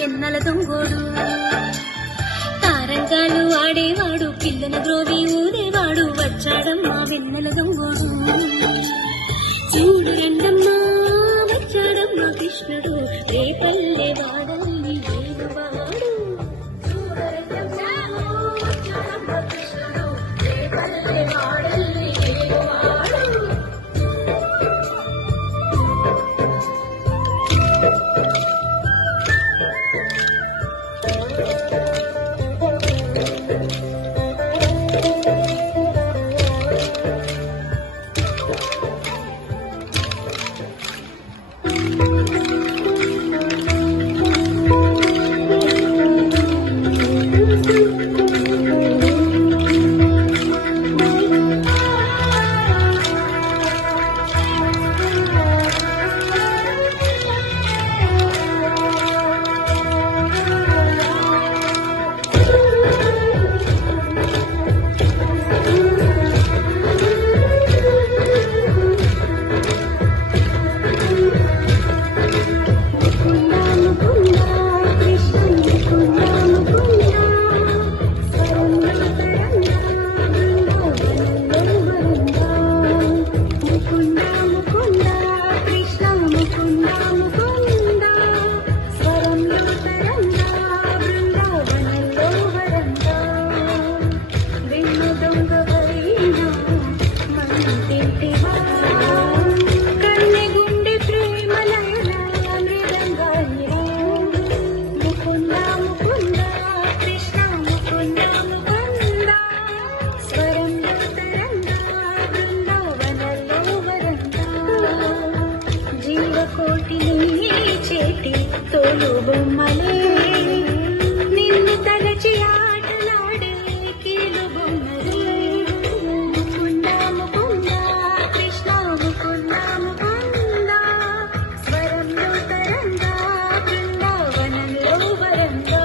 వెన్నెల దొంగోడు తారంగాలు ఆడేవాడు పిల్లల గ్రోవి ఊదేవాడు వచ్చాడమ్మా వెన్నెల దొంగోడు చూడు ఎండమ్మా వచ్చాడమ్మా కృష్ణుడు రేపల్లె వాడల్లి వేడువాడు వచ్చాడమ్మా కృష్ణుడు రేపల్లె వాడల్లి వేడువాడు నిన్ను తలచి ఆటలాడే కీలు బొమ్మలే ముకుంద ముకుంద కృష్ణ ముకుంద ముకుంద స్వరంలో తరంగా బృందావనంలో వరంగా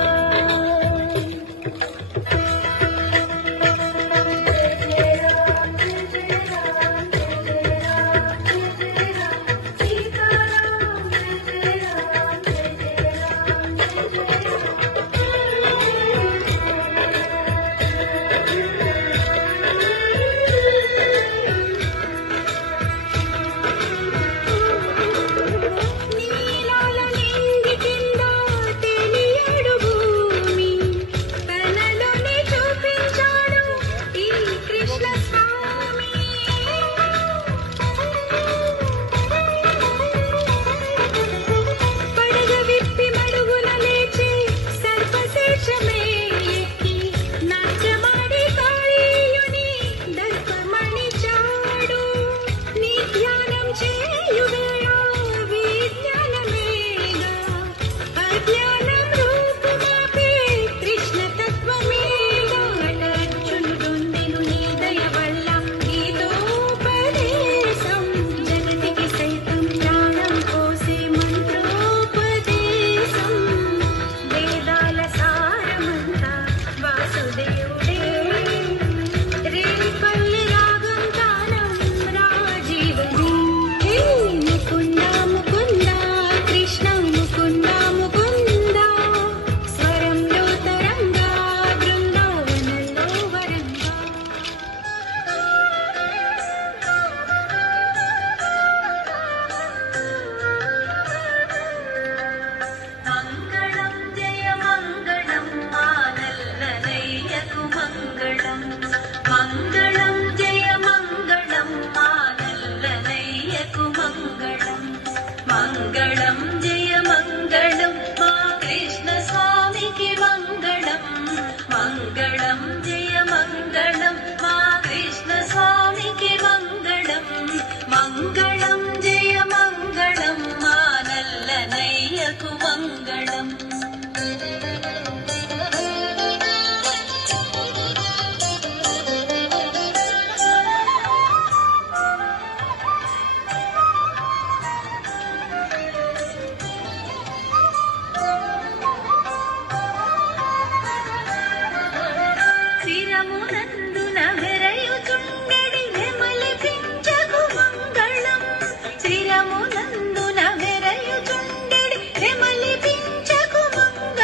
శ్రీరమునందున వెరయుచుండెడి రెమలి పించకు మంగళం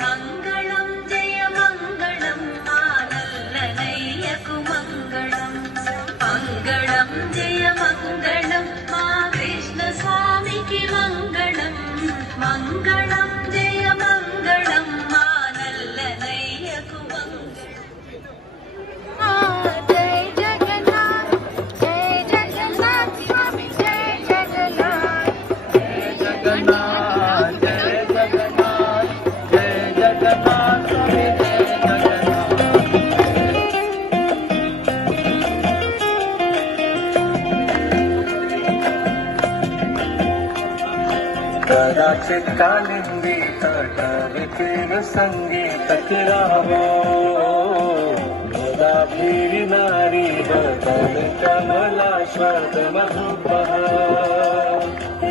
మంగళం జయ మంగళం మా నల్లనయ్యకు మంగళం మంగళం జయ మంగళం మా కృష్ణ స్వామికి మంగళం మంగళం జయ మంగళం మా నల్లనయ్యకు कदाचित कालिंदी तटवितीर संगीत राहो गोदा फिरी नारी बदल कमला श्रद मधुपहा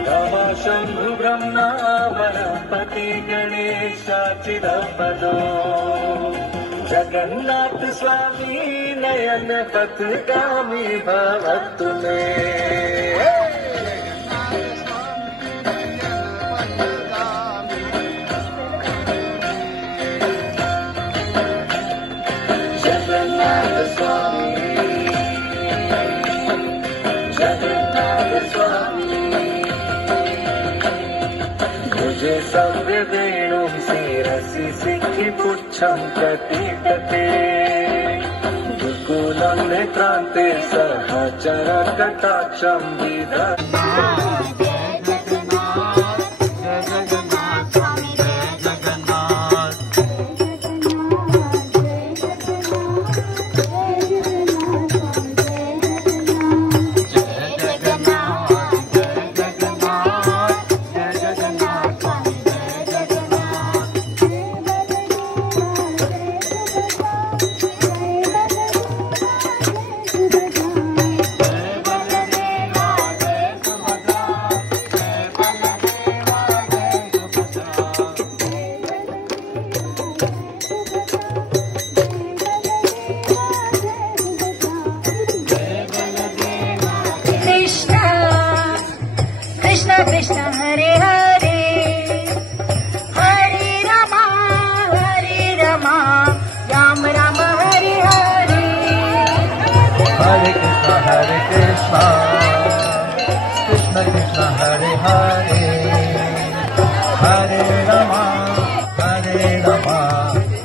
रमा शंभु ब्रह्मा वनपति गणेशाचिरपदो जगन्नाथ स्वामी नयन पथगामी भवतु मे सव्य वेणुं शिरसि सिखि पुच्छं प्रतीतते दुकूलं नेत्रान्ते सहचर कटाक्षं कृष्ण हरे हरे हरे रामा राम राम हरे हरे हरे कृष्ण कृष्ण कृष्ण हरे हरे हरे रामा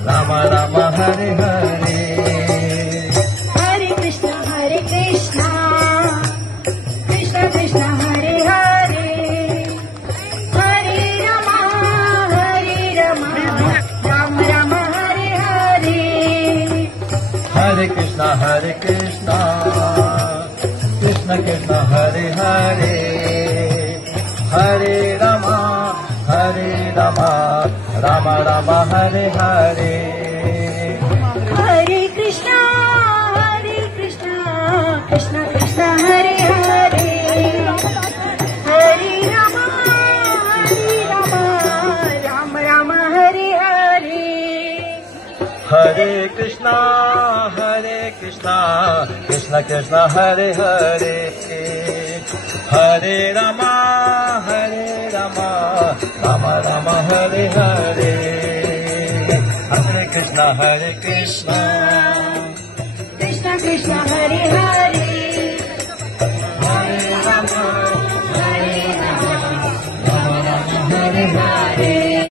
राम राम हरे हरे हरे कृष्ण कृष्ण कृष्ण हरे हरे हरे रामा राम राम हरे हरे हरे कृष्ण कृष्ण कृष्ण हरे हरे हरे रामा राम राम हरे हरे हरे कृष्ण कृष्ण कृष्ण हरे हरे हरे राम राम हरे हरे हरे कृष्ण कृष्ण कृष्ण हरे हरे हरे रामा राम राम हरे हरे हरे कृष्ण